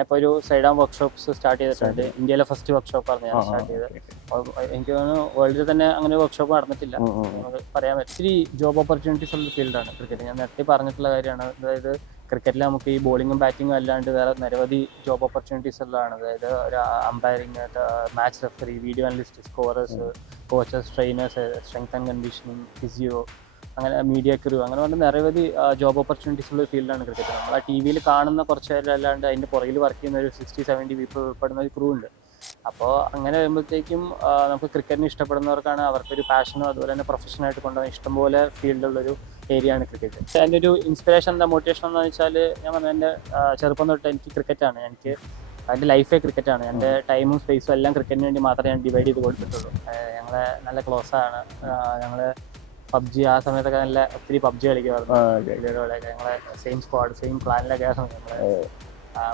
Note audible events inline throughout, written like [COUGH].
ഇപ്പൊ ഒരു സൈഡ് ആം വർക്ക്ഷോപ്പ്സ് സ്റ്റാർട്ട് ചെയ്തിട്ടുണ്ട്. ഇന്ത്യയിലെ ഫസ്റ്റ് വർക്ക്ഷോപ്പാണ് ഞാൻ സ്റ്റാർട്ട് ചെയ്തത്. എനിക്ക് തോന്നുന്നു വേൾഡിൽ തന്നെ അങ്ങനെ വർക്ക്ഷോപ്പ് നടന്നിട്ടില്ല. പറയാൻ പറ്റും ഇത്തിരി ജോബ് ഓപ്പർച്യൂണിറ്റീസ് ഉള്ള ഫീൽഡാണ് ക്രിക്കറ്റ് ഞാൻ നേരത്തെ പറഞ്ഞിട്ടുള്ള കാര്യമാണ്. അതായത് ക്രിക്കറ്റിൽ നമുക്ക് ഈ ബോളിങ്ങും ബാറ്റിങ്ങും അല്ലാണ്ട് വേറെ നിരവധി ജോബ് ഓപ്പർച്യൂണിറ്റീസ് ഉള്ളതാണ്. അതായത് ഒരു umpiring match referee video analyst scorers coaches trainers strength and conditioning physio അങ്ങനെ മീഡിയ ക്രൂ അങ്ങനെ പറഞ്ഞ നിരവധി ജോബ് ഓപ്പർച്യൂണിറ്റീസ് ഉള്ള ഫീൽഡാണ് ക്രിക്കറ്റ് നമ്മൾ ആ ടി വിയിൽ കാണുന്ന കുറച്ച് പേരല്ലാണ്ട് അതിന്റെ പുറകിൽ വർക്ക് ചെയ്യുന്ന ഒരു സിക്സ്റ്റി സെവന്റി പീപ്പിൾ ഉൾപ്പെടുന്ന ഒരു ക്രൂ ഉണ്ട്. അപ്പോൾ അങ്ങനെ വരുമ്പോഴത്തേക്കും നമുക്ക് ക്രിക്കറ്റിന് ഇഷ്ടപ്പെടുന്നവർക്കാണ് അവർക്കൊരു പാഷനും അതുപോലെ തന്നെ പ്രൊഫഷനായിട്ട് കൊണ്ടുപോകാൻ ഇഷ്ടംപോലെ ഫീൽഡുള്ളൊരു ഏരിയ ആണ് ക്രിക്കറ്റ് എന്റെ ഒരു ഇൻസ്പിറേഷൻ എന്താ മോട്ടിവേഷൻ എന്ന് വെച്ചാൽ ഞാൻ പറഞ്ഞ എന്റെ ചെറുപ്പം തൊട്ട് എനിക്ക് ക്രിക്കറ്റാണ് എനിക്ക് എന്റെ ലൈഫേ ക്രിക്കറ്റാണ് എന്റെ ടൈമും സ്പേസും എല്ലാം ക്രിക്കറ്റിന് വേണ്ടി മാത്രമേ ഞാൻ ഡിവൈഡ് ചെയ്ത് കൊടുത്തിട്ടുള്ളൂ. ഞങ്ങൾ നല്ല ക്ലോസാണ് ഞങ്ങൾ പബ്ജി ആ സമയത്തൊക്കെ നല്ല ഒത്തിരി പബ്ജി കളിക്കുമായിരുന്നു. പുള്ളിയുടെ ഞങ്ങളെ സെയിം സ്ക്വാഡ് സെയിം പ്ലാനിലൊക്കെ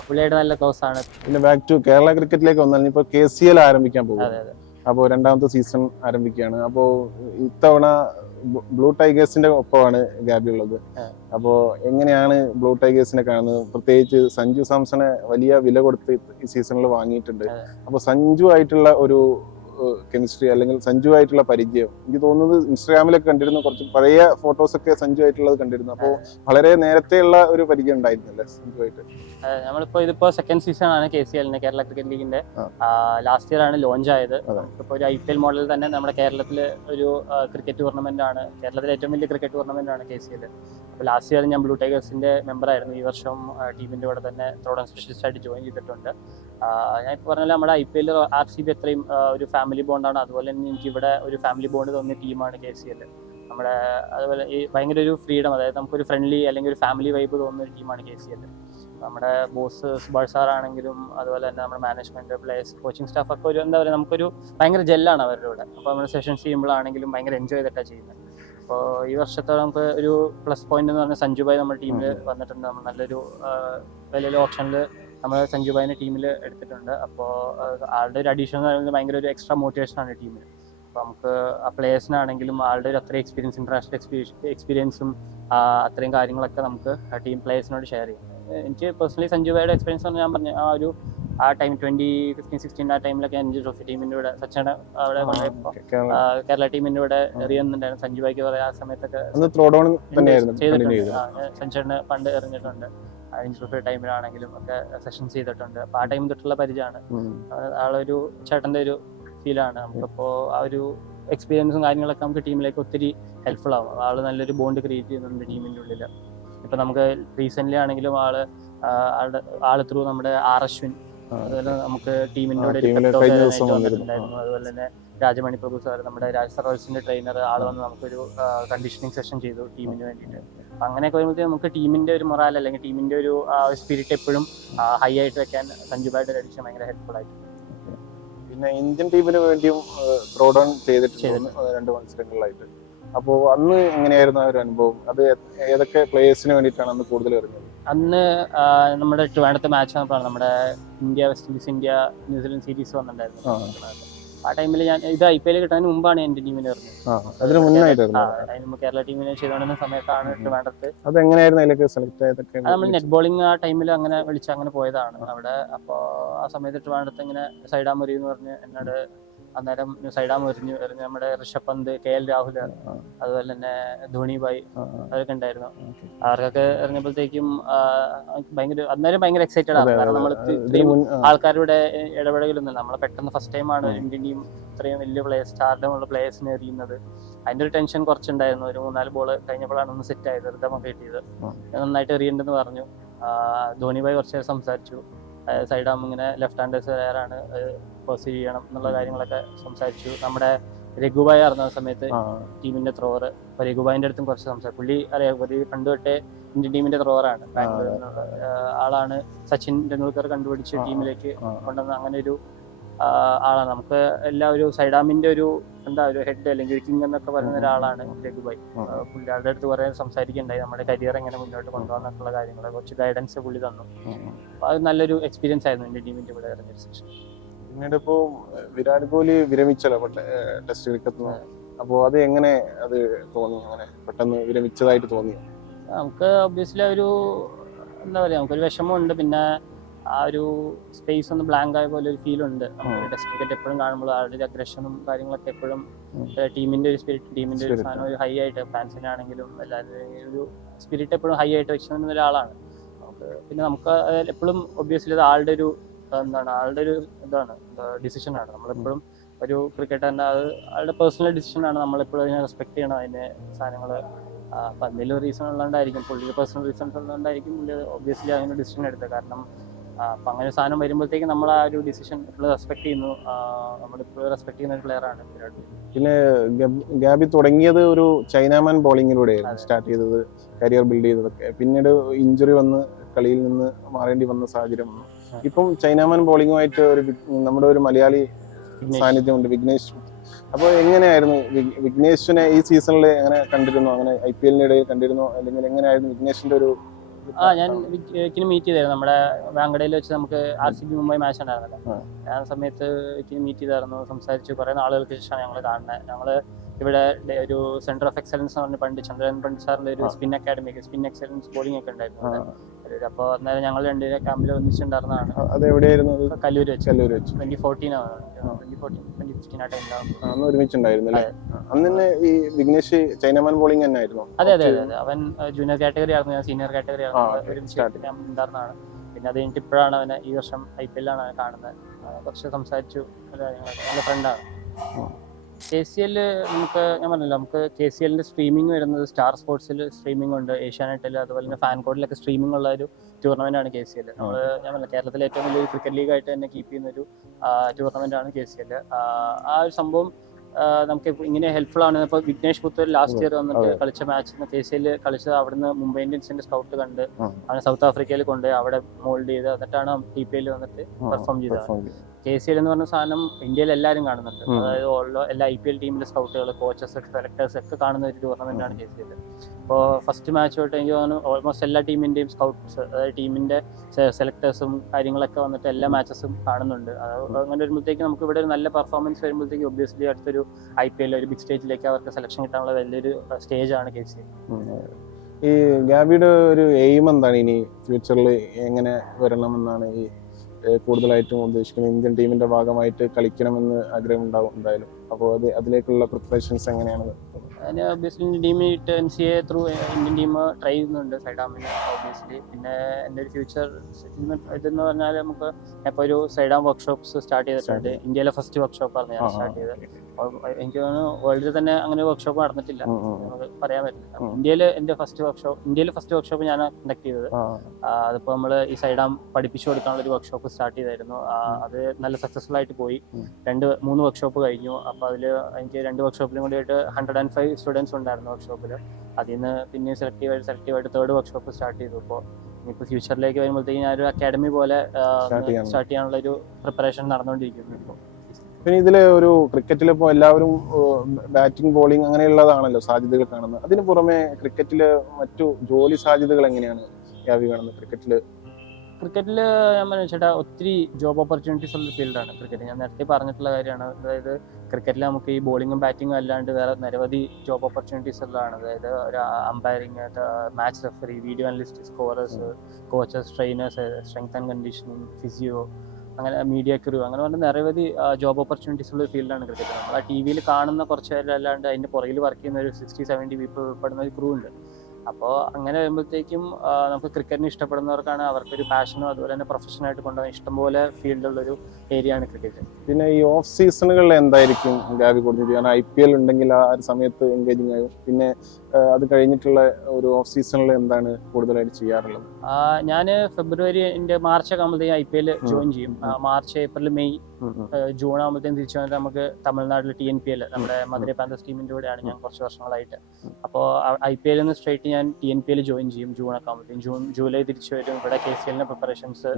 പുള്ളിയായിട്ട് നല്ല ക്ലോസ് ആണ്. പിന്നെ ബാക്ക് ടു കേരള ക്രിക്കറ്റിലേക്ക് വന്നാൽ ഇപ്പൊ കെ സി എൽ ആരംഭിക്കാൻ പോകും അപ്പോൾ രണ്ടാമത്തെ സീസൺ ആരംഭിക്കുകയാണ്. അപ്പോൾ ഇത്തവണ ബ്ലൂ- ടൈഗേഴ്സിന്റെ ഒപ്പമാണ് ഗാബി ഉള്ളത്. അപ്പോൾ എങ്ങനെയാണ് ബ്ലൂ ടൈഗേഴ്സിനെ കാണുന്നത്? പ്രത്യേകിച്ച് സഞ്ജു സാംസണെ വലിയ വില കൊടുത്ത് ഈ സീസണിൽ വാങ്ങിയിട്ടുണ്ട്. അപ്പോൾ സഞ്ജു ആയിട്ടുള്ള ഒരു കെമിസ്ട്രി അല്ലെങ്കിൽ സഞ്ജു ആയിട്ടുള്ള പരിചയം. എനിക്ക് തോന്നുന്നത് ഇൻസ്റ്റാഗ്രാമിലൊക്കെ കണ്ടിരുന്നു കുറച്ച് പഴയ ഫോട്ടോസ് ഒക്കെ സഞ്ജു ആയിട്ടുള്ളത് കണ്ടിരുന്നു അപ്പോൾ വളരെ നേരത്തെയുള്ള ഒരു പരിചയം ഉണ്ടായിരുന്നല്ലേ സഞ്ജു ആയിട്ട് നമ്മളിപ്പോ ഇതിപ്പോ സെക്കൻഡ് സീസൺ ആണ് കെ സി എല്ലിന്റെ കേരള ക്രിക്കറ്റ് ലീഗിന്റെ. ലാസ്റ്റ് ഇയർ ആണ് ലോഞ്ച് ആയത്. ഇപ്പോൾ ഒരു ഐ പി എൽ മോഡലിൽ തന്നെ നമ്മുടെ കേരളത്തിൽ ഒരു ക്രിക്കറ്റ് ടൂർണമെന്റ് ആണ്. കേരളത്തിലെ ഏറ്റവും വലിയ ക്രിക്കറ്റ് ടൂർണമെന്റ് ആണ് കെ സി എൽ അപ്പോൾ ലാസ്റ്റ് ഇയർ ഞാൻ ബ്ലൂ ടൈഗേഴ്സിന്റെ മെമ്പർ ആയിരുന്നു. ഈ വർഷം ടീമിന്റെ കൂടെ തന്നെ ത്രോഡൻ സ്പെഷ്യലിസ്റ്റ് ആയിട്ട് ജോയിൻ ചെയ്തിട്ടുണ്ട്. ഞാൻ ഇപ്പോൾ പറഞ്ഞാൽ നമ്മുടെ I P L R C B അത്രയും ഒരു ഫാമിലി ബോണ്ടാണ് അതുപോലെ തന്നെ എനിക്ക് ഇവിടെ ഒരു ഫാമിലി ബോണ്ട് തോന്നിയ ടീമാണ് കെ സി എൽ നമ്മുടെ അതുപോലെ ഈ ഭയങ്കര ഒരു ഫ്രീഡം അതായത് നമുക്കൊരു ഫ്രണ്ട്ലി അല്ലെങ്കിൽ ഒരു ഫാമിലി വൈബ് തോന്നുന്ന ഒരു ടീമാണ് കെ സി എൽ നമ്മുടെ ബോസ് സുഭാഷ് സാർ ആണെങ്കിലും അതുപോലെ തന്നെ നമ്മുടെ മാനേജ്മെന്റ് പ്ലേയേഴ്സ് കോച്ചിങ് സ്റ്റാഫ് ഒക്കെ ഒരു എന്താ പറയുക നമുക്കൊരു ഭയങ്കര ജെല്ലാണ് അവരുടെ കൂടെ. അപ്പോൾ നമ്മൾ സെഷൻസ് ചെയ്യുമ്പോഴാണെങ്കിലും ഭയങ്കര എൻജോയ് ചെയ്തിട്ടാണ് ചെയ്യുന്നത് അപ്പോൾ ഈ വർഷത്തെ നമുക്ക് ഒരു പ്ലസ് പോയിന്റ് എന്ന് പറഞ്ഞാൽ സഞ്ജുബായ് നമ്മുടെ ടീമിൽ വന്നിട്ടുണ്ട്. നമ്മൾ നല്ലൊരു വലിയൊരു ഓപ്ഷനിൽ നമ്മൾ സഞ്ജുബായിനെ ടീമിൽ എടുത്തിട്ടുണ്ട്. അപ്പോൾ ആളുടെ ഒരു അഡീഷൻ എന്ന് പറയുന്നത് ഭയങ്കര ഒരു എക്സ്ട്രാ മോട്ടിവേഷൻ ആണ് ടീമിൽ അപ്പോൾ നമുക്ക് ആ പ്ലേയേഴ്സിനാണെങ്കിലും ആളുടെ ഒരു അത്രയും എക്സ്പീരിയൻസ് ഇന്റർനാഷണൽ എക്സ്പീരിയൻസും അത്രയും കാര്യങ്ങളൊക്കെ നമുക്ക് ടീം പ്ലേയേഴ്സിനോട് ഷെയർ ചെയ്യാം. എനിക്ക് പേഴ്സണലി സഞ്ജു സഞ്ജുബായുടെ എക്സ്പീരിയൻസ് എന്ന് ഞാൻ പറഞ്ഞു ആ ഒരു ആ ടൈം ട്വന്റി ഫിഫ്റ്റീൻ സിക്സ്റ്റീൻ ആ ടൈമിലൊക്കെ അഞ്ച് ട്രോഫി ടീമിന്റെ കൂടെ സച്ചിനെ അവിടെ കേരള ടീമിന്റെ ടീമിന്റെ കൂടെ എറിയുന്നുണ്ടായിരുന്നു. സഞ്ജു ഭായിക്ക് പറയാം ആ സമയത്തൊക്കെ ചെയ്തിട്ടുണ്ട്. സഞ്ജുവിന് പണ്ട് എറിഞ്ഞിട്ടുണ്ട്. ഇൻട്രോഫി ടൈമിലാണെങ്കിലും ഒക്കെ സെഷൻസ് ചെയ്തിട്ടുണ്ട്. അപ്പൊ ആ ടൈം തൊട്ടുള്ള പരിചയമാണ്. ആളൊരു ചേട്ടന്റെ ഒരു ഫീലാണ് നമുക്കിപ്പോ ആ ഒരു എക്സ്പീരിയൻസും കാര്യങ്ങളൊക്കെ നമുക്ക് ടീമിലേക്ക് ഒത്തിരി ഹെൽപ്ഫുൾ ആവും. ആൾ നല്ലൊരു ബോണ്ട് ക്രിയേറ്റ് ചെയ്യുന്നുണ്ട് ടീമിന്റെ ഉള്ളിൽ ഇപ്പൊ നമുക്ക് റീസെന്റ് ആണെങ്കിലും ആൾ ആളുടെ ആൾ ത്രൂ നമ്മുടെ ആർ അശ്വിൻ അതുപോലെ നമുക്ക് ടീമിന്റെ കഴിഞ്ഞ ദിവസം വന്നിട്ടുണ്ടായിരുന്നു. അതുപോലെ തന്നെ രാജമണി പ്രഭു സാർ നമ്മുടെ രാജ് റോയൽസിന്റെ ട്രെയിനർ ആൾ വന്ന് നമുക്കൊരു കണ്ടീഷനിങ് സെഷൻ ചെയ്തു ടീമിന് വേണ്ടിയിട്ട്. അങ്ങനെയൊക്കെ വരുമ്പോഴത്തേക്ക് നമുക്ക് ടീമിന്റെ ഒരു മൊറാൽ അല്ലെങ്കിൽ ടീമിന്റെ ഒരു സ്പിരിറ്റ് എപ്പോഴും ഹൈ ആയിട്ട് വെക്കാൻ സഞ്ജു ഒരു അഡിഷൻ ഭയങ്കര ഹെൽപ്ഫുൾ ആയിട്ട്. പിന്നെ ഇന്ത്യൻ ടീമിന് വേണ്ടിയും ത്രോ ഡൗൺ ചെയ്തിട്ടുണ്ട്. രണ്ട് മത്സരങ്ങളിലായിട്ട്. അപ്പോൾ അന്ന് എങ്ങനെയായിരുന്നു ആ ഒരു അനുഭവം? അത് ഏതൊക്കെ പ്ലേയേഴ്സിന് വേണ്ടിയിട്ടാണ് അന്ന് കൂടുതൽ എറിഞ്ഞത് അന്ന് നമ്മുടെ ട്രിവാൻഡത്തെ മാച്ച് നമ്മുടെ India West Indies India New Zealand series വന്നിട്ടുണ്ടായിരുന്നു. ആ. ടൈമിൽ ഞാൻ ഇത് ഐ പി എൽ കിട്ടാൻ മുമ്പാണ് എന്റെ ടീമിന് വരുന്നത്. ആ അതിന് മുന്നായിട്ടായിരുന്നു കേരള ടീമിനെ ചെയ്തുകൊണ്ടിരുന്ന സമയത്താണ് ട്രിവാൻഡ്രത്ത് നമ്മൾ നെറ്റ് ബോളിംഗ് ആ ടൈമിൽ അങ്ങനെ വിളിച്ച് അങ്ങനെ പോയതാണ്. അവിടെ അപ്പോൾ ആ സമയത്ത് ട്രിവാൻഡ്രത്ത് ഇങ്ങനെ സൈഡാ മുരി എന്ന് പറഞ്ഞ് എന്നോട് അന്നേരം സൈഡാം എറിഞ്ഞു എറിഞ്ഞ് നമ്മുടെ ഋഷഭ് പന്ത് കെ എൽ രാഹുൽ അതുപോലെ തന്നെ ധോണി ബായ് അവരൊക്കെ ഉണ്ടായിരുന്നു. അവർക്കൊക്കെ എറിഞ്ഞപ്പോഴത്തേക്കും ഭയങ്കര അന്നേരം ഭയങ്കര എക്സൈറ്റഡ് ആണ്. കാരണം നമ്മൾ ഇത്രയും ആൾക്കാരുടെ ഇടപെടലൊന്നും നമ്മൾ പെട്ടെന്ന് ഫസ്റ്റ് ടൈമാണ്. ഇന്ത്യൻ ടീം ഇത്രയും വലിയ പ്ലേയേഴ്സ് സ്റ്റാർഡമുള്ള പ്ലേയേഴ്സിനെ എറിയുന്നത്. അതിന്റെ ഒരു ടെൻഷൻ കുറച്ചുണ്ടായിരുന്നു. ഒരു മൂന്നാൽ ബോൾ കഴിഞ്ഞപ്പോഴാണ് ഒന്ന് സെറ്റ് ആയത് റിതമൊക്കെ കിട്ടിയത് നന്നായിട്ട് എറിയണ്ടെന്ന് പറഞ്ഞു. ധോണി ഭായ് കുറച്ച് നേരം സംസാരിച്ചു. സൈഡ് ഇങ്ങനെ ലെഫ്റ്റ് ഹാൻഡേഴ്സ് വേറാണ് പെർസീവ് ചെയ്യണം എന്നുള്ള കാര്യങ്ങളൊക്കെ സംസാരിച്ചു. നമ്മുടെ രഘുബായ് അറിഞ്ഞ സമയത്ത് ടീമിന്റെ ത്രോവർ അപ്പൊ രഘുബായിന്റെ അടുത്തും കുറച്ച് സംസാരിച്ചു. പുള്ളി അറിയാം പുള്ളി പണ്ട് തൊട്ടേ ഇന്ത്യൻ ടീമിന്റെ ത്രോവറാണ് ബാംഗ്ലൂരിൽ നിന്നുള്ള ആളാണ്. സച്ചിൻ ടെണ്ടുൽക്കർ കണ്ടുപിടിച്ച് ടീമിലേക്ക് കൊണ്ടുവന്ന അങ്ങനെ ഒരു ആളാണ്. നമുക്ക് എല്ലാ ഒരു സൈഡാമിന്റെ ഒരു എന്താ ഒരു ഹെഡ് അല്ലെങ്കിൽ ഒരു കിങ് എന്നൊക്കെ പറയുന്ന ഒരാളാണ് രഘുബായ്. ഉം. ആ, പുള്ളി ആളുടെ അടുത്ത് കുറെ സംസാരിക്കുന്നുണ്ടായി നമ്മുടെ കരിയർ എങ്ങനെ മുന്നോട്ട് കൊണ്ടുപോകാന്നൊക്കെയുള്ള കാര്യങ്ങൾ കുറച്ച് ഗൈഡൻസ് പുള്ളി തന്നു. അപ്പൊ അത് നല്ലൊരു എക്സ്പീരിയൻസ് ആയിരുന്നു ഇന്ത്യൻ ടീമിന്റെ കൂടെ ഇറങ്ങിയ സെഷൻ പിന്നീട് ഇപ്പോ വിരാട് കോഹ്ലി വിരമിച്ചല്ലോ ടെസ്റ്റ് ക്രിക്കറ്റ് അപ്പോ അത് എങ്ങനെ അത് തോന്നി? അങ്ങനെ പെട്ടെന്ന് വിരമിച്ചതായിട്ട് തോന്നി? നമുക്ക് ഒബ്വിയസ്ലി ഒരു എന്താ പറയാ നമുക്കൊരു വിഷമമുണ്ട്. പിന്നെ ആ ഒരു സ്പേസ് ഒന്ന് ബ്ലാങ്ക് ആയ പോലെ ഒരു ഫീൽ ഉണ്ട്. ടെസ്റ്റ് ക്രിക്കറ്റ് എപ്പോഴും കാണുമ്പോൾ ആളുടെ ഒരു അഗ്രഷനും കാര്യങ്ങളൊക്കെ എപ്പോഴും ടീമിന്റെ ഒരു സ്പിരിറ്റ് ടീമിന്റെ ഒരു. സാധനം ഒരു ഹൈ ആയിട്ട് ഫാൻസിനാണെങ്കിലും എല്ലാവരുടെയും ഒരു സ്പിരിറ്റ് എപ്പോഴും ഹൈ ആയിട്ട് വെച്ചിരുന്ന ഒരാളാണ്. നമുക്ക് പിന്നെ നമുക്ക് എപ്പോഴും ഒബ്വിയസ്ലി അത് ആളുടെ ഒരു എന്താണ് ആളുടെ ഒരു ഇതാണ് ഡിസിഷനാണ് നമ്മളെപ്പോഴും ഒരു ക്രിക്കറ്ററിന്റെ അത് ആളുടെ പേഴ്സണൽ ഡിസിഷനാണ് നമ്മളെപ്പോഴും അതിനെ റെസ്പെക്ട് ചെയ്യണം. അതിന്റെ സാധനങ്ങൾ അപ്പം എന്തെങ്കിലും റീസൺ ഉള്ളതുകൊണ്ടായിരിക്കും. പുള്ളിയുടെ പേഴ്സണൽ റീസൺസ് ഉള്ളതുകൊണ്ടായിരിക്കും പുള്ളി ഒബ്വിയസ്ലി അങ്ങനെ ഡിസിഷൻ എടുത്തത്. കാരണം അപ്പം അങ്ങനെ സാധനം വരുമ്പോഴത്തേക്ക് നമ്മൾ ആ ഒരു ഡിസിഷൻ എപ്പോഴും റെസ്പെക്ട് ചെയ്യുന്നു. നമ്മളിപ്പോഴും റെസ്പെക്ട് ചെയ്യുന്ന ഒരു പ്ലെയറാണ് ആണ് വിരാട് പിന്നെ ഗാബി തുടങ്ങിയത് ഒരു ചൈനാമാൻ ബോളിങ്ങിലൂടെ. സ്റ്റാർട്ട് ചെയ്തത് കരിയർ ബിൽഡ് ചെയ്തതൊക്കെ. പിന്നീട് ഇഞ്ചുറി വന്ന് കളിയിൽ നിന്ന് മാറേണ്ടി വന്ന സാഹചര്യം വന്നു. [LAUGHS] ഇപ്പം ചൈനാമാൻ ബോളിംഗുമായിട്ട് ഒരു നമ്മുടെ ഒരു മലയാളി സാന്നിധ്യം സാന്നിധ്യമുണ്ട് വിഘ്നേഷ്. അപ്പോൾ എങ്ങനെയായിരുന്നു വിഘ്നേഷിനെ ഈ സീസണിൽ എങ്ങനെ കണ്ടിരുന്നു? അങ്ങനെ ഐ പി എല്ലിന്റെ ഇടയിൽ കണ്ടിരുന്നു? അല്ലെങ്കിൽ എങ്ങനെയായിരുന്നു വിഘ്നേഷിന്റെ ഒരു ആ ഞാൻ വിക്കിന് മീറ്റ് ചെയ്തായിരുന്നു. നമ്മുടെ വാങ്കടയിൽ വെച്ച് നമുക്ക് R C B Mumbai match ഉണ്ടായിരുന്നല്ലോ. ആ. ആ സമയത്ത് വിക്കിന് മീറ്റ് ചെയ്തായിരുന്നു. സംസാരിച്ചു കുറെ നാളുകൾക്ക് ശേഷമാണ് ഞങ്ങൾ കാണുന്നത് ഞങ്ങൾ ഇവിടെ ഒരു സെന്റർ ഓഫ് എക്സലൻസ് എന്ന് പറഞ്ഞ പണ്ട് ചന്ദ്രൻ പണ്ട് സാറിന്റെ ഒരു സ്പിൻ അക്കാഡമിക്ക് സ്പിൻ എക്സലൻസ് ബോളിംഗ് ഒക്കെ ഉണ്ടായിരുന്നു അപ്പൊ അപ്പോൾ അന്നേരം ഞങ്ങൾ രണ്ടുപേരും ക്യാമ്പിൽ ഒന്നിച്ചുണ്ടായിരുന്നതാണ്. അത് എവിടെയായിരുന്നു അത്? കല്ലൂർ വെച്ച്. കല്ലൂർ വെച്ച്. ട്വന്റി ഫോർട്ടീൻ ആണ്. ട്വന്റി ഫോർട്ടീൻ ട്വന്റി ഫിഫ്റ്റീൻ ആ ടൈമിലാണ് അന്ന് ഒരുമിച്ചുണ്ടായിരുന്നു അല്ലേ ആ, അന്ന് തന്നെ ഈ വിഘ്നേഷ് ചൈനമാൻ ബോളിംഗ് തന്നെ ആയിരുന്നു അതെ അതെ അതെ. അവൻ ജൂനിയർ കാറ്റഗറി ആയിരുന്നു. ഞാൻ സീനിയർ കാറ്റഗറി ആയിരുന്നു. ഒരുമിച്ച് ക്യാമ്പിൽ ഉണ്ടായിരുന്നതാണ്. പിന്നെ അത് കഴിഞ്ഞിട്ട് ഇപ്പോഴാണ് അവനെ ഈ വർഷം ഐ പി എല്ലാണ് അവനെ കാണുന്നത്. കുറച്ച് സംസാരിച്ചു. നല്ല ഫ്രണ്ടാണ്. കെ സി എല്ല് നമുക്ക് ഞാൻ പറഞ്ഞല്ലോ നമുക്ക് കെ സി എല്ലിന്റെ സ്ട്രീമിംഗ് വരുന്നത് സ്റ്റാർ സ്പോർട്സിൽ സ്ട്രീമിംഗ് ഉണ്ട് ഏഷ്യാനെറ്റിൽ അതുപോലെ തന്നെ ഫാൻ കോഡിലൊക്കെ സ്ട്രീമിംഗ് ഉള്ള ഒരു ടൂർണമെന്റ് ആണ് കെ സി എല്ല് നമ്മൾ ഞാൻ പറഞ്ഞില്ല കേരളത്തിലെ ഏറ്റവും വലിയ ക്രിക്കറ്റ് ലീഗ് ആയിട്ട് തന്നെ കീപ്പ് ചെയ്യുന്ന ഒരു ടൂർണമെന്റ് ആണ് കെ സി എല്ല് ആ ഒരു സംഭവം നമുക്ക് ഇങ്ങനെ ഹെൽപ്ഫുൾ ആണ്. ഇപ്പോൾ വിഘ്നേഷ് പുത്തൂർ ലാസ്റ്റ് ഇയർ വന്നിട്ട് കളിച്ച മാച്ച് കെ സി എൽ കളിച്ചത് അവിടുന്ന് മുംബൈ ഇന്ത്യൻസിന്റെ സ്കൗട്ട് കണ്ട്. അവനെ സൗത്ത് ആഫ്രിക്കയിൽ കൊണ്ട് അവിടെ മോൾഡ് ചെയ്ത് എന്നിട്ടാണ് ടി പി എല്ലിൽ വന്നിട്ട് പെർഫോം ചെയ്തത്. കെ സി എൽ എന്ന് പറഞ്ഞ സാധനം ഇന്ത്യയിൽ എല്ലാവരും കാണുന്നുണ്ട്. അതായത് ഓൾഡോ എല്ലാ ഐ പി എൽ ടീമിന്റെ സ്കൗട്ടുകൾ കോച്ചസ് സെലക്ടേഴ്സ് ഒക്കെ കാണുന്ന ഒരു ടൂർണമെന്റ് ആണ് കെ സി എൽ. അപ്പോൾ ഫസ്റ്റ് മാച്ച് തൊട്ട് എനിക്ക് തോന്നുന്നു ഓൾമോസ്റ്റ് എല്ലാ ടീമിന്റെയും സ്കൗട്ട്സ് അതായത് ടീമിന്റെ സെലക്ടേഴ്സും കാര്യങ്ങളൊക്കെ വന്നിട്ട് എല്ലാ മാച്ചസും കാണുന്നുണ്ട്. അങ്ങനെ വരുമ്പോഴത്തേക്ക് നമുക്ക് ഇവിടെ ഒരു നല്ല പെർഫോമൻസ് വരുമ്പോഴത്തേക്ക് ഒബ്വിയസ്ലി അടുത്തൊരു ഐ പി എൽ ഒരു ബിഗ് സ്റ്റേജിലേക്ക് അവർക്ക് സെലക്ഷൻ കിട്ടാനുള്ള വലിയൊരു സ്റ്റേജ് ആണ് കെ സി എൽ. ഈ ഗാബിയുടെ ഒരു എയിം എന്താണ്? ഇനി ഫ്യൂച്ചറിൽ എങ്ങനെ വരണമെന്നാണ് ഈ കൂടുതലായിട്ടും ഉദ്ദേശിക്കുന്നത് ഇന്ത്യൻ ടീമിന്റെ ഭാഗമായിട്ട് കളിക്കണമെന്ന് ആഗ്രഹം ഉണ്ടാവും എന്തായാലും. അപ്പോൾ അത് അതിലേക്കുള്ള പ്രിപ്പറേഷൻസ് എങ്ങനെയാണ്? അതിന് obviously ടീമിട്ട് N C A through Indian team try ചെയ്യുന്നുണ്ട് സൈഡാമിന് ഒബ്വിയസ്ലി പിന്നെ എന്റെ ഒരു ഫ്യൂച്ചർ ഇതെന്ന് പറഞ്ഞാൽ നമുക്ക് ഇപ്പോൾ ഒരു സൈഡാം വർക്ക്ഷോപ്പ്സ് സ്റ്റാർട്ട് ചെയ്തിട്ടുണ്ട്. ഇന്ത്യയിലെ ഫസ്റ്റ് വർക്ക്ഷോപ്പ് ആണ് ഞാൻ. സ്റ്റാർട്ട് ചെയ്തത്. എനിക്ക് തോന്നുന്നു വേൾഡിൽ തന്നെ അങ്ങനെ വർക്ക്ഷോപ്പ് നടന്നിട്ടില്ല. പറയാൻ പറ്റില്ല. ഇന്ത്യയിൽ എന്റെ ഫസ്റ്റ് വർക്ക്ഷോപ്പ് ഇന്ത്യയിലെ ഫസ്റ്റ് വർക്ക്ഷോപ്പ് ഞാൻ കണ്ടക്ട് ചെയ്തത്. അതിപ്പോൾ നമ്മൾ ഈ സൈഡാം പഠിപ്പിച്ചു കൊടുക്കാനുള്ള ഒരു വർക്ക്ഷോപ്പ് സ്റ്റാർട്ട് ചെയ്തായിരുന്നു. അത് നല്ല സക്സസ്ഫുൾ ആയിട്ട് പോയി. രണ്ട് മൂന്ന് വർക്ക്ഷോപ്പ് കഴിഞ്ഞു. അപ്പോൾ അതിൽ എനിക്ക് രണ്ട് വർക്ക്ഷോപ്പിലും കൂടിയിട്ട് ഹൺഡ്രഡ് ആൻഡ് ഫൈവ് സ്റ്റുഡൻസ് ഉണ്ടായിരുന്നു വർക്ക്ഷോപ്പിൽ അതിൽ നിന്ന് പിന്നെ സെലക്റ്റീവായിട്ട് സെലക്റ്റീവായിട്ട് തേർഡ് വർക്ക്ഷോപ്പ് സ്റ്റാർട്ട് ചെയ്തു. ഇപ്പോൾ ഇനിയിപ്പോൾ ഫ്യൂച്ചറിലേക്ക് വരുമ്പോഴത്തേക്ക് ഒരു അക്കാഡമി പോലെ സ്റ്റാർട്ട് ചെയ്യാനുള്ള. ഒരു പ്രിപ്പറേഷൻ നടന്നുകൊണ്ടിരിക്കുന്നു ഇപ്പോൾ പിന്നെ ഇതിൽ ഒരു ക്രിക്കറ്റിൽ ഇപ്പോൾ എല്ലാവരും ബാറ്റിംഗ് ബോളിംഗ് അങ്ങനെയുള്ളതാണല്ലോ സാധ്യതകൾ കാണുന്നത്. അതിന് പുറമെ ക്രിക്കറ്റിൽ മറ്റു ജോലി സാധ്യതകൾ എങ്ങനെയാണ് കാണുന്നത് ക്രിക്കറ്റിൽ ക്രിക്കറ്റിൽ ഞാൻ പറഞ്ഞു ചേട്ടാ ഒത്തിരി ജോബ് ഓപ്പർച്യൂണിറ്റീസ് ഉള്ള ഫീൽഡാണ് ക്രിക്കറ്റ്. ഞാൻ നേരത്തെ പറഞ്ഞിട്ടുള്ള കാര്യമാണ്. അതായത് ക്രിക്കറ്റിൽ നമുക്ക് ഈ ബോളിങ്ങും ബാറ്റിങ്ങും അല്ലാണ്ട് വേറെ നിരവധി ജോബ് ഓപ്പർച്യൂണിറ്റീസ് ഉള്ളതാണ്. അതായത് ഒരു umpiring match referee video analyst scorers coaches trainers strength and conditioning physio അങ്ങനെ മീഡിയ ക്രൂ അങ്ങനെ പറഞ്ഞ നിരവധി ജോബ് ഓപ്പർച്യൂണിറ്റീസ് ഉള്ള ഫീൽഡാണ് ക്രിക്കറ്റ്. നമ്മൾ ആ ടി വിയിൽ കാണുന്ന കുറച്ച് പേരല്ലാണ്ട് അതിന്റെ പുറകിൽ വർക്ക് ചെയ്യുന്ന ഒരു സിക്സ്റ്റി സെവന്റി പീപ്പിൾ ഉൾപ്പെടുന്ന ഒരു ക്രൂ ഉണ്ട്. അപ്പോൾ അങ്ങനെ വരുമ്പോഴത്തേക്കും നമുക്ക് ക്രിക്കറ്റിന് ഇഷ്ടപ്പെടുന്നവർക്കാണ് അവർക്കൊരു പാഷനോ അതുപോലെ തന്നെ പ്രൊഫഷനായിട്ട് കൊണ്ടുപോകാൻ ഇഷ്ടംപോലെ ഫീൽഡുള്ളൊരു ഏരിയ ആണ് ക്രിക്കറ്റ് പിന്നെ ഈ ഓഫ് സീസണുകളിൽ എന്തായിരിക്കും? ഗാബി കൊടുത്തിട്ട് കാരണം ഐ പി എൽ ഉണ്ടെങ്കിൽ ആ ഒരു സമയത്ത് എൻഗേജിങ് ആകും. പിന്നെ അത് കഴിഞ്ഞിട്ടുള്ള ഒരു ഓഫ് സീസണിൽ എന്താണ് കൂടുതലായിട്ട് ചെയ്യാറുള്ളത്? ഞാൻ ഫെബ്രുവരി എന്റെ മാർച്ച് ഒക്കെ ആകുമ്പോഴത്തേക്കും ഐ പി എൽ ജോയിൻ ചെയ്യും. മാർച്ച് ഏപ്രിൽ മെയ് ജൂൺ ആകുമ്പോഴത്തേക്കും തിരിച്ചു വന്നിട്ട് നമുക്ക് തമിഴ്നാട്ടിൽ ടി എൻ പി എൽ നമ്മുടെ മധുരൈ പാന്തസ് ടീമിന്റെ കൂടെയാണ് ഞാൻ കുറച്ച് വർഷങ്ങളായിട്ട്. അപ്പോൾ ഐ പി എല്ലിൽ നിന്ന് സ്ട്രേറ്റ് ഞാൻ T N P L join ചെയ്യും ജൂൺ ഒക്കെ ആകുമ്പോഴത്തേക്കും ജൂൺ ജൂലൈ തിരിച്ചു വരും. ഇവിടെ കെ സി എല്ലിന്റെ പ്രിപ്പറേഷൻസ്.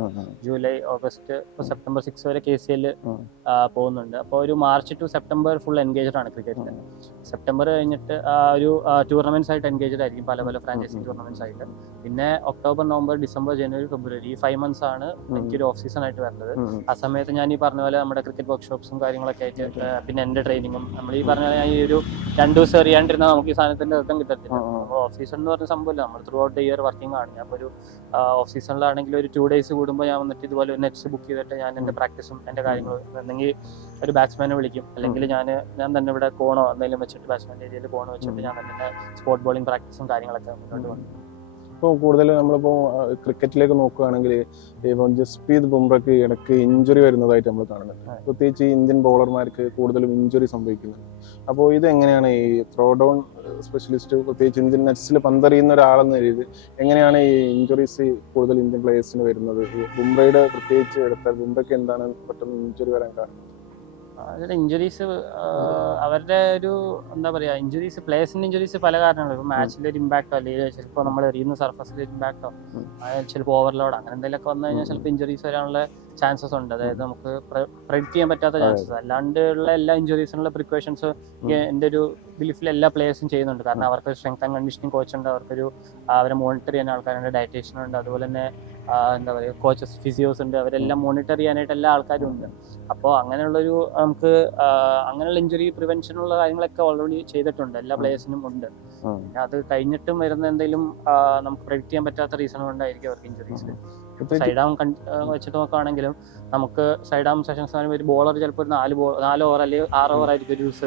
ജൂലൈ ഓഗസ്റ്റ് ഇപ്പോൾ സെപ്റ്റംബർ സിക്സ് വരെ കെ സി എൽ പോകുന്നുണ്ട്. അപ്പോൾ ഒരു March to September full engaged ആണ് ക്രിക്കറ്റിൽ സെപ്റ്റംബർ കഴിഞ്ഞിട്ട് ഒരു ഒരു ടൂർണമെന്റ്സ് ആയിട്ട് എൻഗേജ്ഡ് ആയിരിക്കും പല പല ഫ്രാഞ്ചൈസി. ടൂർണമെന്റ്സ് ആയിട്ട്. പിന്നെ ഒക്ടോബർ നവംബർ ഡിസംബർ ജനുവരി ഫെബ്രുവരി ഈ ഫൈവ് മന്ത്സ് ആണ് എനിക്കൊരു ഓഫ് സീസൺ ആയിട്ട് വരുന്നത്. ആ സമയത്ത് ഞാൻ ഈ പറഞ്ഞ പോലെ നമ്മുടെ ക്രിക്കറ്റ് വർക്ക്ഷോപ്സും കാര്യങ്ങളൊക്കെ ആയിട്ട് പിന്നെ എന്റെ ട്രെയിനിങ്ങും നമ്മൾ ഈ പറഞ്ഞ പോലെ ഞാൻ ഈ ഒരു രണ്ടു ദിവസം എറിയാണ്ടിരുന്നാൽ നമുക്ക് ഈ സാധനത്തിന്റെ അർത്ഥം കിട്ടത്തില്ല. ഓഫ് സീസൺ എന്ന് പറഞ്ഞ സംഭവമില്ല. നമ്മൾ throughout the year working ആണ്. ഞാൻ ഒരു ഓഫ് സീസണിലാണെങ്കിൽ ഒരു ടു ഡേയ്സ് കൂടുമ്പോൾ ഞാൻ വന്നിട്ട് ഇതുപോലെ നെറ്റ്സ് ബുക്ക് ചെയ്തിട്ട് ഞാൻ എന്റെ പ്രാക്ടീസും എന്റെ കാര്യങ്ങളും എന്തെങ്കിൽ ഒരു ബാറ്റ്സ്മാനെ വിളിക്കും. അല്ലെങ്കിൽ ഞാൻ ഞാൻ തന്നെ ഇവിടെ കോണോ എന്തെങ്കിലും വെച്ചിട്ട് ബാറ്റ്സ്മാന്റെ ഏരിയയിൽ കോണോ വെച്ചിട്ട് ഞാൻ തന്നെ സ്പോർട്ട് ബോളിംഗ് പ്രാക്ടീസും കാര്യങ്ങളൊക്കെ മുന്നോട്ട് കൊണ്ടു ഇപ്പോൾ കൂടുതൽ നമ്മളിപ്പോൾ ക്രിക്കറ്റിലേക്ക് നോക്കുകയാണെങ്കിൽ ഇപ്പം ജസ്പ്രീത് ബുംറയ്ക്ക് ഇടയ്ക്ക് ഇഞ്ചുറി വരുന്നതായിട്ട് നമ്മൾ കാണുന്നുണ്ട്. പ്രത്യേകിച്ച് ഈ ഇന്ത്യൻ ബോളർമാർക്ക് കൂടുതലും ഇഞ്ചുറി സംഭവിക്കുന്നുണ്ട്. അപ്പോൾ ഇത് എങ്ങനെയാണ് ഈ ത്രോ ഡൗൺ സ്പെഷ്യലിസ്റ്റ് പ്രത്യേകിച്ച് ഇന്ത്യൻ നെറ്റ്സിൽ പന്തറിയുന്ന ഒരാളെന്ന രീതിയിൽ എങ്ങനെയാണ് ഈ ഇഞ്ചുറീസ് കൂടുതൽ ഇന്ത്യൻ പ്ലേയേഴ്സിന് വരുന്നത്? ബുംറയുടെ പ്രത്യേകിച്ച് എടുത്താൽ ബുംറയ്ക്ക് എന്താണ് പെട്ടെന്ന് ഇഞ്ചുറി വരാൻ കാരണം? അവരുടെ ഇഞ്ചുറീസ് അവരുടെ ഒരു എന്താ പറയുക ഇഞ്ചുറീസ് പ്ലേയേഴ്സിന്റെ ഇഞ്ചുറീസ് പല കാരണങ്ങളും ഇപ്പോൾ മാച്ചിൽ ഒരു ഇമ്പാക്റ്റോ അല്ലെങ്കിൽ ചിലപ്പോൾ നമ്മൾ എറിയുന്ന സർഫസിൽ ഒരു ഇമ്പാക്റ്റോ അതായത് ചിലപ്പോൾ ഓവർലോഡ് അങ്ങനെ എന്തെങ്കിലുമൊക്കെ വന്നു കഴിഞ്ഞാൽ. ചിലപ്പോൾ ഇഞ്ചുറീസ് വരാനുള്ള ചാൻസസ് ഉണ്ട്. അതായത് നമുക്ക് പ്രെഡിക്റ്റ് ചെയ്യാൻ പറ്റാത്ത ചാൻസസ് അല്ലാണ്ട് ഉള്ള എല്ലാ ഇഞ്ചുറീസിനുള്ള പ്രിക്കോഷൻസ് എന്റെ ഒരു ബിലീഫിൽ എല്ലാ പ്ലേയേഴ്സും ചെയ്യുന്നുണ്ട്. കാരണം. അവർക്ക് സ്ട്രെങ്ത് ആൻഡ് കണ്ടീഷനിങ് കോച്ച് ഉണ്ട്. അവർക്കൊരു അവരെ മോണിറ്റർ ചെയ്യുന്ന ആൾക്കാരുണ്ട് ഡയറ്റേഷൻ ഉണ്ട്. അതുപോലെ തന്നെ എന്താ പറയുക കോച്ചസ് ഫിസിയോസ് ഉണ്ട്. അവരെല്ലാം മോണിറ്റർ ചെയ്യാനായിട്ട് എല്ലാ ആൾക്കാരും ഉണ്ട്. അപ്പോൾ അങ്ങനെയുള്ളൊരു നമുക്ക് അങ്ങനെയുള്ള ഇഞ്ചുറി പ്രിവെൻഷനുള്ള കാര്യങ്ങളൊക്കെ ഓൾറെഡി ചെയ്തിട്ടുണ്ട്. എല്ലാ. പ്ലേയേഴ്സിനും ഉണ്ട്. അത് കഴിഞ്ഞിട്ടും വരുന്ന എന്തെങ്കിലും നമുക്ക് പ്രഡിക്റ്റ് ചെയ്യാൻ പറ്റാത്ത റീസൺ കൊണ്ടായിരിക്കും അവർക്ക് ഇഞ്ചുറീസ് സൈഡ് ആം വെച്ചിട്ട് നോക്കുകയാണെങ്കിലും നമുക്ക് സൈഡ് ആം സെഷൻസ് ഒരു ബോളർ ചിലപ്പോൾ ഒരു നാല് ബോൾ നാല് ഓവർ അല്ലെങ്കിൽ ആറ് ഓവർ ആയിരിക്കും ഒരു യൂസ്.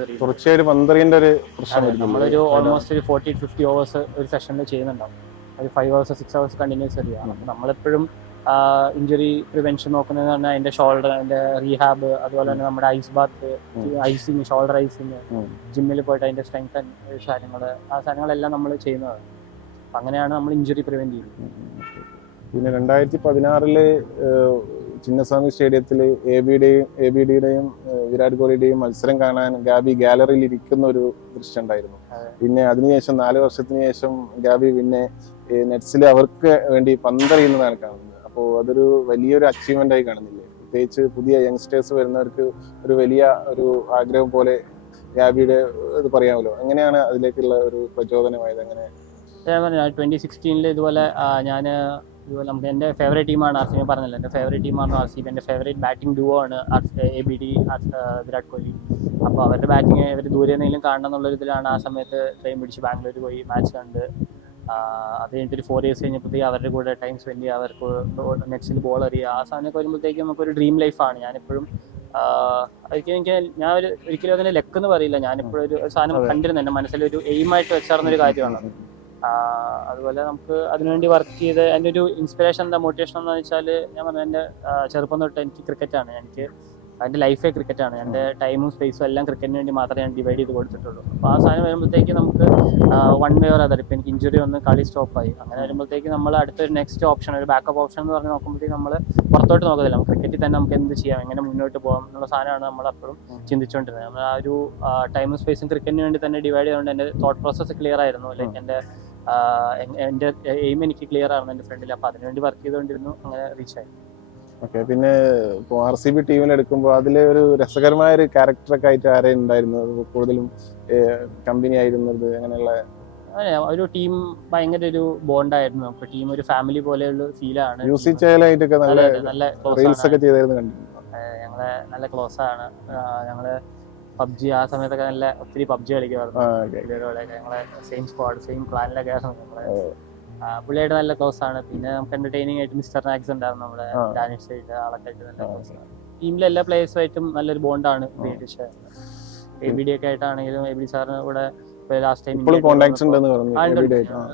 നമ്മളൊരു ഓൾമോസ്റ്റ് ഒരു ഫോർട്ടി ഫിഫ്റ്റി ഓവേഴ്സ് ഒരു സെഷനിൽ ചെയ്യുന്നുണ്ടാവും. ഒരു five hours six hours continuous ചെയ്യുക. അപ്പോൾ നമ്മളെപ്പോഴും ഇഞ്ചുറി പ്രിവെൻഷൻ നോക്കുന്നത് പറഞ്ഞാൽ അതിന്റെ ഷോൾഡർ അതിന്റെ റീഹാബ് അതുപോലെ തന്നെ നമ്മുടെ ice bath. Icing shoulder icing. ജിമ്മിൽ പോയിട്ട് അതിന്റെ സ്ട്രെങ്ത് കാര്യങ്ങൾ ആ സാധനങ്ങളെല്ലാം നമ്മൾ ചെയ്യുന്നത് അപ്പം അങ്ങനെയാണ് നമ്മൾ ഇഞ്ചുറി പ്രിവെന്റ് ചെയ്യുന്നത്. പിന്നെ രണ്ടായിരത്തി പതിനാറിൽ ചിന്നസ്വാമി സ്റ്റേഡിയത്തിൽ എ ബിയുടെയും എ ബി ഡിയുടെയും വിരാട് കോഹ്ലിയുടെയും മത്സരം കാണാൻ ഗാബി ഗാലറിയിൽ ഇരിക്കുന്ന ഒരു ദൃശ്യം ഉണ്ടായിരുന്നു. പിന്നെ അതിനുശേഷം നാല് വർഷത്തിന് ശേഷം ഗാബി പിന്നെ നെറ്റ്സിൽ അവർക്ക് വേണ്ടി പന്തറിയുന്നതാണ് കാണുന്നത്. അപ്പോൾ അതൊരു വലിയൊരു അച്ചീവ്മെന്റ് ആയി കാണുന്നില്ലേ? പ്രത്യേകിച്ച് പുതിയ യങ്സ്റ്റേഴ്സ് വരുന്നവർക്ക് ഒരു വലിയ ഒരു ആഗ്രഹം പോലെ ഗാബിയുടെ ഇത് പറയാമല്ലോ. എങ്ങനെയാണ് അതിലേക്കുള്ള ഒരു പ്രചോദനമായത്? അങ്ങനെ ട്വന്റി സിക്സ്റ്റീനിൽ ഇതുപോലെ ഞാൻ ഇതുപോലെ നമുക്ക് എന്റെ ഫേവറേറ്റ് ടീമാണ് ആർ സി ബി. പറഞ്ഞല്ലോ എന്റെ ഫേവറേറ്റ് ടീമാണ് ആർ സി ബി. എന്റെ ഫേവറേറ്റ് ബാറ്റിംഗ് ഡുവോ ആണ് A B D Virat Kohli. അപ്പോൾ അവരുടെ ബാറ്റിംഗ് ഇവർ ദൂരെ നിന്നെങ്കിലും കാണണം എന്നുള്ള ഇതിലാണ് ആ സമയത്ത് ട്രെയിൻ പിടിച്ച് ബാംഗ്ലൂർ പോയി മാച്ച് കണ്ട്. അത് കഴിഞ്ഞിട്ട് ഫോർ ഇയേഴ്സ് കഴിഞ്ഞപ്പോഴത്തേക്ക് അവരുടെ കൂടെ ടൈം സ്പെൻഡ് ചെയ്യുക അവർക്ക് നെറ്റ്സിൽ ബോൾ അറിയുക ആ സാധനമൊക്കെ വരുമ്പോഴത്തേക്കും നമുക്കൊരു ഡ്രീം ലൈഫാണ് ഞാനിപ്പോഴും ഒരിക്കലും എനിക്ക് ഞാൻ ഒരു ഒരിക്കലും അതിന് ലെക്ക് എന്ന് പറയില്ല. ഞാനിപ്പോഴും ഒരു സാധനം. കണ്ടിരുന്നു. എന്റെ മനസ്സിലൊരു എയിമായിട്ട് വെച്ചാർന്ന ഒരു കാര്യമാണ്. അതുപോലെ നമുക്ക് അതിനുവേണ്ടി വർക്ക് ചെയ്ത് എന്റെ ഒരു ഇൻസ്പിറേഷൻ എന്താ മോട്ടിവേഷൻ എന്താണെന്ന് വെച്ചാൽ ഞാൻ പറഞ്ഞു എന്റെ ചെറുപ്പം തൊട്ട് എനിക്ക് ക്രിക്കറ്റാണ് എനിക്ക് എന്റെ ലൈഫേ ക്രിക്കറ്റാണ് എന്റെ ടൈമും സ്പേസും എല്ലാം ക്രിക്കറ്റിന് വേണ്ടി മാത്രമേ ഞാൻ ഡിവൈഡ് ചെയ്ത് കൊടുത്തിട്ടുള്ളൂ. അപ്പോൾ ആ സാധനം വരുമ്പോഴത്തേക്ക് നമുക്ക് വൺ വേ ഓർ അതർ ഇപ്പം എനിക്ക് ഇഞ്ചുറി വന്ന് കളി സ്റ്റോപ്പായി അങ്ങനെ വരുമ്പോഴത്തേക്ക് നമ്മൾ അടുത്തൊരു നെക്സ്റ്റ് ഓപ്ഷൻ ഒരു ബാക്കപ്പ് ഓപ്ഷൻ എന്ന് പറഞ്ഞ് നോക്കുമ്പോഴത്തേക്ക് നമ്മൾ പുറത്തോട്ട് നോക്കത്തില്ല. ക്രിക്കറ്റിൽ തന്നെ നമുക്ക് എന്ത് ചെയ്യാം? എങ്ങനെ മുന്നോട്ട് പോകാം? എന്നുള്ള സാധനമാണ് നമ്മൾ അപ്പോഴും ചിന്തിച്ചുകൊണ്ടിരുന്നത് നമ്മൾ ആ ഒരു ടൈമും സ്പേസും ക്രിക്കറ്റിന് വേണ്ടി തന്നെ ഡിവൈഡ് ചെയ്തുകൊണ്ട് എന്റെ തോട്ട് പ്രോസസ്സ് ക്ലിയർ ആയിരുന്നു. ലൈക്ക് എന്റെ എന്റെ എയിം എനിക്ക് ക്ലിയർ ആയിരുന്നു എന്റെ ഫ്രണ്ടിൽ അപ്പോൾ അതിനുവേണ്ടി വർക്ക് ചെയ്തുകൊണ്ടിരുന്നു അങ്ങനെ റീച്ച് ആയി. ഓക്കെ പിന്നെ ഇപ്പോൾ ആർ സി ബി ടീമിൽ എടുക്കുമ്പോൾ അതിലെ ഒരു രസകരമായ ഒരു ക്യാരക്ടറൊക്കെ ആയിട്ട് ആരെ ഉണ്ടായിരുന്നു? കൂടുതലും കമ്പനി ആയിരുന്നത് അങ്ങനെയുള്ള? ഒരു ടീം ഭയങ്കര ഒരു ബോണ്ടായിരുന്നു അപ്പൊ ടീം ഒരു ഫാമിലി പോലെയുള്ള ഫീലാണ് യൂസി ചേലായിട്ടൊക്കെ നല്ല നല്ല റീൽസ് ഒക്കെ ചെയ്തായിരുന്നു കണ്ടിരുന്നു ഞങ്ങളെ നല്ല ക്ലോസ് ആണ്. ഞങ്ങൾ പബ്ജി ആ സമയത്തൊക്കെ നല്ല ഒത്തിരി പബ്ജി കളിക്കുമായിരുന്നു. ഞങ്ങളെ സെയിം സ്ക്വാഡ് സെയിം പ്ലാനിലൊക്കെ ആ, പുള്ളിയായിട്ട് നല്ല ക്ലോസ് ആണ്. പിന്നെ നമുക്ക് എന്റർടൈനിങ് ആയിട്ട് മിസ്റ്റർ നാക്സ് ഉണ്ടായിരുന്നു നമ്മുടെ. ഡാനിഷ് ആയിട്ട് ആളൊക്കെ ആയിട്ട് നല്ല ക്ലോസ് ആണ്. ടീമിലെ എല്ലാ പ്ലേയേഴ്സുമായിട്ടും നല്ലൊരു ബോണ്ടാണ് എ ബി ഡി ഒക്കെ ആയിട്ടാണെങ്കിലും എ ബി സാറിന് കൂടെ ലാസ്റ്റ് ടൈം.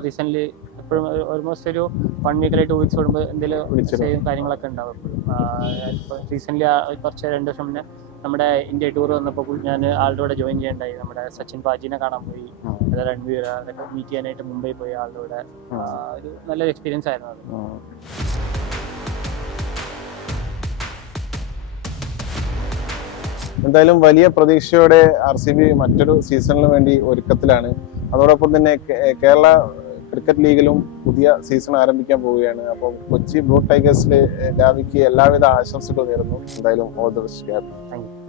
റീസെന്റ് എപ്പോഴും ഓൾമോസ്റ്റ് ഒരു വൺ വീക്കിലായിട്ട് ടു വീക്സ് കൂടുമ്പോൾ എന്തെങ്കിലും. കാര്യങ്ങളൊക്കെ ഉണ്ടാവും റീസെന്റ് കുറച്ച് രണ്ട് വർഷം മുന്നേ നമ്മുടെ ഇന്ത്യ ടൂർ വന്നപ്പോൾ ഞാൻ ആളുടെ കൂടെ ജോയിൻ ചെയ്യണ്ടായി നമ്മുടെ സച്ചിൻ പാജിനെ കാണാൻ പോയി. അതായത് രൺവീർ അതൊക്കെ മീറ്റ് ചെയ്യാനായിട്ട് മുംബൈ പോയി ആളുടെ കൂടെ. ഒരു നല്ലൊരു എക്സ്പീരിയൻസ് ആയിരുന്നു അത്. എന്തായാലും വലിയ പ്രതീക്ഷയോടെ ആർ സി ബി മറ്റൊരു സീസണിന് വേണ്ടി ഒരുക്കത്തിലാണ്. അതോടൊപ്പം തന്നെ കേരള ക്രിക്കറ്റ് ലീഗിലും പുതിയ സീസൺ ആരംഭിക്കാൻ പോവുകയാണ്. അപ്പം കൊച്ചി ബ്ലൂ ടൈഗേഴ്സിലെ രാവിക്ക് എല്ലാവിധ ആശംസകൾ നേരുന്നു. എന്തായാലും all the best thank you.